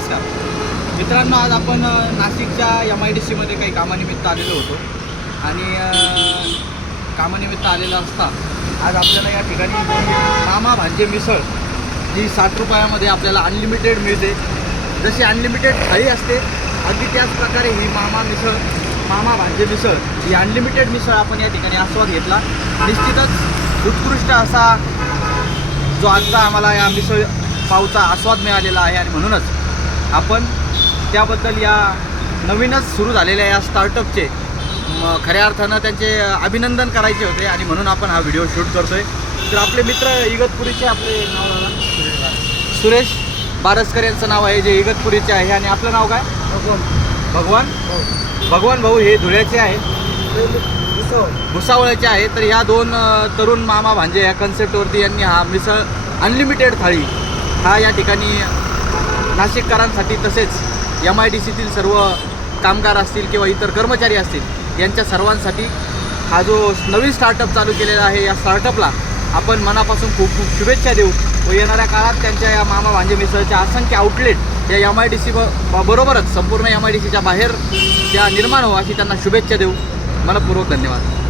नमस्कार. मित्रांनो आज आपण नाशिकच्या एम आय डी सीमध्ये काही कामानिमित्त आलेलो होतो. आणि कामानिमित्त आलेलो असता आज आपल्याला या ठिकाणी मामा भांजे मिसळ जी साठ रुपयामध्ये आपल्याला अनलिमिटेड मिळते. जशी अनलिमिटेड थाळी असते अगदी त्याच प्रकारे ही मामा मिसळ मामा भांजे मिसळ ही अनलिमिटेड मिसळ आपण या ठिकाणी आस्वाद घेतला. निश्चितच उत्कृष्ट असा जो आजचा आम्हाला या मिसळ पावचा आस्वाद मिळालेला आहे. आणि म्हणूनच आपण त्याबद्दल या नवीनच सुरू झालेल्या या स्टार्टअपचे म, खऱ्या अर्थानं त्यांचे अभिनंदन करायचे होते आणि म्हणून आपण हा व्हिडिओ शूट करतोय. तर आपले मित्र इगतपुरीचे आपले नाव. सुरेश बारसकर यांचं नाव आहे जे इगतपुरीचे आहे. आणि आपलं नाव काय? भगवान. भगवान? भाऊ हे धुळ्याचे आहेत भुसावळ्याचे आहे. तर या दोन तरुण मामा भांजे या कन्सेप्टवरती यांनी हा मिसळ अनलिमिटेड थाळी हा या ठिकाणी नाशिककरांसाठी तसेच एम आय डी सीतील सर्व कामगार असतील किंवा इतर कर्मचारी असतील यांच्या सर्वांसाठी हा जो नवीन स्टार्टअप चालू केलेला आहे या स्टार्टअपला आपण मनापासून खूप खूप शुभेच्छा देऊ. व येणाऱ्या काळात त्यांच्या या मामा भांजे मिसळच्या असंख्य आउटलेट या एम आय डी सी ब बरोबरच संपूर्ण एम आय डी सीच्या बाहेर त्या निर्माण हो अशी त्यांना शुभेच्छा देऊ. मनपूर्वक धन्यवाद.